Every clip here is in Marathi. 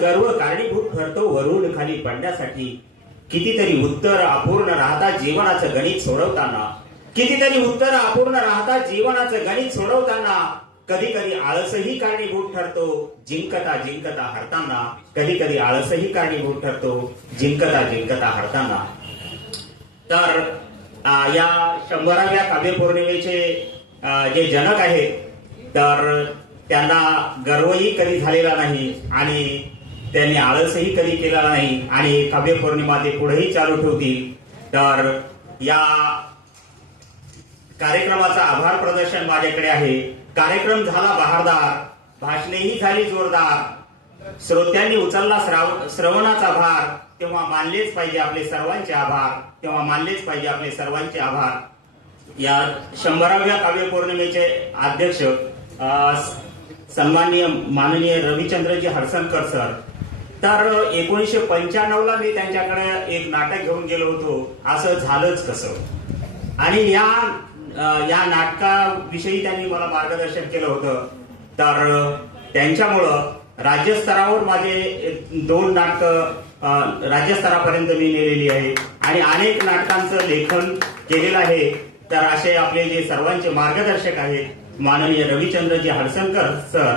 गर्व कारणीभूत ठरतो वरून खाली पडण्यासाठी कितीतरी उत्तर अपूर्ण राहता जीवनाचं गणित सोडवताना कितीतरी उत्तर अपूर्ण राहता जीवनाचं गणित सोडवताना कधी कधी आळसही कारणीभूत ठरतो जिंकता जिंकता हरताना. कधी कधी आळसही कारणीभूत ठरतो जिंकता जिंकता हरताना. तर आ, या शंभराव्या काव्य पौर्णिमेचे जे जनक आहेत तर त्यांना गर्वही कधी झालेला नाही आणि त्यांनी आळसही कधी केला नाही आणि काव्य पौर्णिमा ते पुढेही चालू ठेवतील. तर या कार्यक्रमाचा आभार प्रदर्शन माझ्याकडे आहे. कार्यक्रम झाला बहारदार भाषणेही झाली जोरदार. श्रोत्यांनी उचलला श्राव- श्रवणाचा भार. तेव्हा मानलेच पाहिजे आपले सर्वांचे आभार. तेव्हा मानलेच पाहिजे आपले सर्वांचे आभार. या शंभराव्या काव्य पौर्णिमेचे अध्यक्ष सन्माननीय माननीय रविचंद्रजी हरसनकर सर. तर एकोणीसशे पंच्याण्णव ला मी त्यांच्याकडे एक नाटक घेऊन गेलो होतो. असं झालंच कसं? आणि या या नाटकाविषयी त्यांनी मला मार्गदर्शन केलं होतं. तर त्यांच्यामुळं राज्यस्तरावर माझे दोन नाटक राज्यस्तरापर्यंत मी नेलेली आहे. आणि अनेक नाटकांचं लेखन केलेलं आहे. तर असे आपले जे सर्वांचे मार्गदर्शक आहेत माननीय रविचंद्रजी हडसनकर सर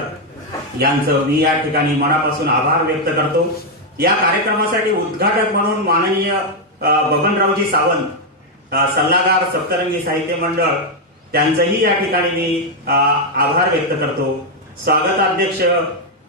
यांचं मी या ठिकाणी मनापासून आभार व्यक्त करतो. या कार्यक्रमासाठी उद्घाटक म्हणून माननीय बबनरावजी सावंत सल्लागार सप्तरंगी साहित्य मंडळ त्यांचंही या ठिकाणी मी आभार व्यक्त करतो. स्वागताध्यक्ष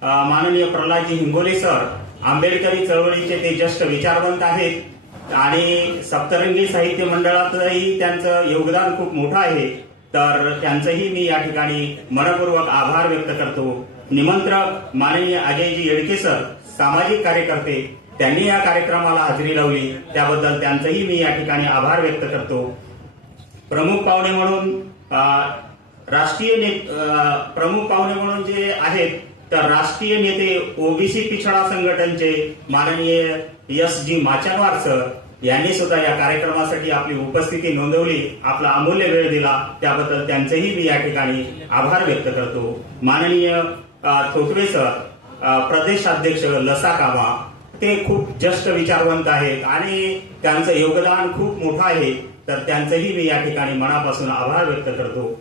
माननीय प्रल्हादजी हिंगोले सर आंबेडकरी चळवळीचे ते ज्येष्ठ विचारवंत आहेत आणि सप्तरंगी साहित्य मंडळातही त्यांचं योगदान खूप मोठं आहे. तर त्यांचंही मी या ठिकाणी मनपूर्वक आभार व्यक्त करतो. निमंत्रक माननीय अजयजी येडके सर सामाजिक कार्यकर्ते त्यांनी या कार्यक्रमाला हजेरी लावली. त्याबद्दल त्यांचंही मी या ठिकाणी आभार व्यक्त करतो. प्रमुख पाहुणे म्हणून राष्ट्रीय ने प्रमुख पाहुणे म्हणून जे आहेत तर राष्ट्रीय नेते ओबीसी पिछडा संघटनचे माननीय एस जी माचनवार सर यांनी सुद्धा या कार्यक्रमासाठी आपली उपस्थिती नोंदवली आपला अमूल्य वेळ दिला. त्याबद्दल त्यांचेही मी या ठिकाणी आभार व्यक्त करतो. माननीय अ, सर प्रदेशाध्यक्ष लसा कामा ते खूप ज्येष्ठ विचारवंत आहेत आणि त्यांचं योगदान खूप मोठं आहे. तर त्यांचंही मी या ठिकाणी मनापासून आभार व्यक्त करतो.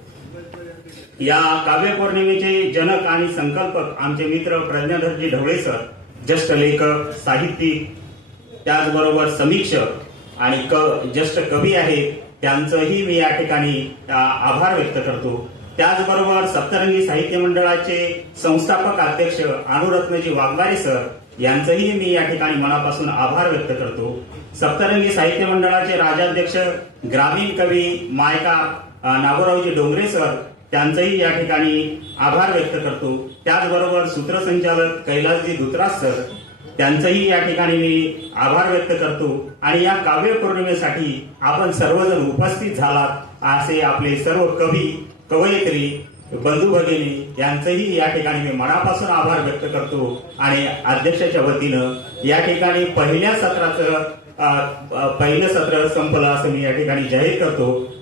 या काव्य पौर्णिमेचे जनक आणि संकल्पक आमचे मित्र प्रज्ञाधरजी ढवळे सर ज्येष्ठ लेखक साहित्यिक त्याचबरोबर समीक्षक आणि क ज्येष्ठ कवी आहेत त्यांचंही मी या ठिकाणी आभार व्यक्त करतो. त्याचबरोबर सप्तरंगी साहित्य मंडळाचे संस्थापक अध्यक्ष अनुरत्नजी वाघमारे सर यांचंही मी या ठिकाणी मनापासून आभार व्यक्त करतो. सप्तरंगी साहित्य मंडळाचे राजाध्यक्ष ग्रामीण कवी मायका नागोरावजी डोंगरे सर त्यांचंही या ठिकाणी आभार व्यक्त करतो. त्याचबरोबर सूत्रसंचालक कैलासजी धुतराज सर त्यांचंही या ठिकाणी मी आभार व्यक्त करतो. आणि या काव्य पौर्णिमेसाठी आपण सर्वजण उपस्थित झालात असे आपले सर्व कवी कवयित्री बंधू भगिनी यांचंही या ठिकाणी मी मनापासून आभार व्यक्त करतो. आणि अध्यक्षाच्या वतीनं या ठिकाणी पहिल्या सत्राचं पहिलं सत्र संपलं असं मी या ठिकाणी जाहीर करतो.